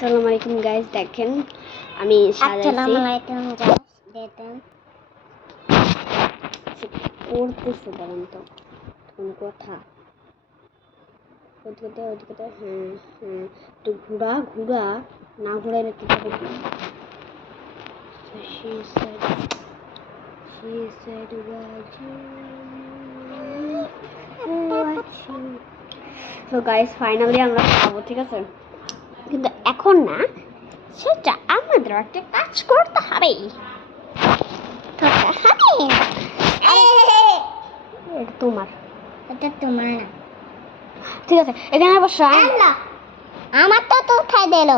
আসসালামু আলাইকুম গাইস, দেখেন আমি আসসালামু আলাইকুম গাইস, দেখেন পড়তেছে বলেন তো কোন কথা ওদিকে হ্যাঁ তো ঘুরা না ঘুরাইলে কি হবে? She said so guys, finally আমরা খাবো, ঠিক আছে? কিন্তু এখন না, সেটা আমাদের একটা কাজ করতে হবে। এটা তোমার, এটা তোমার না, ঠিক আছে? এখানে বসো। আমার তো খাই দিল।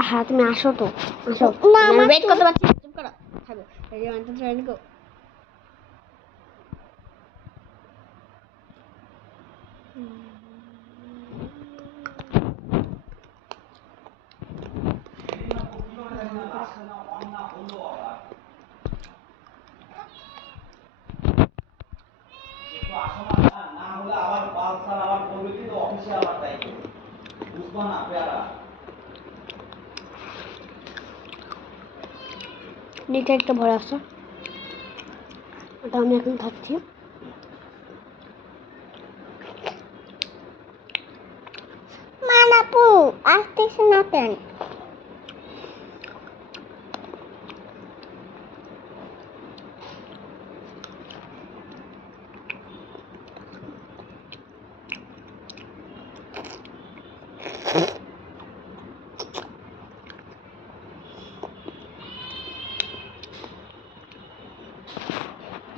আহা, তুমি আসো তো, আসো না, আমি আমার ওয়েট করতে পারছি না, চুপ করো। খাবো এই যে 1 2 3 গো। নিচে একটা ভরা আছে, ওটা আমি এখন খাচ্ছি। মানাপু আসতেছে না কেন?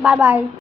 Bye bye.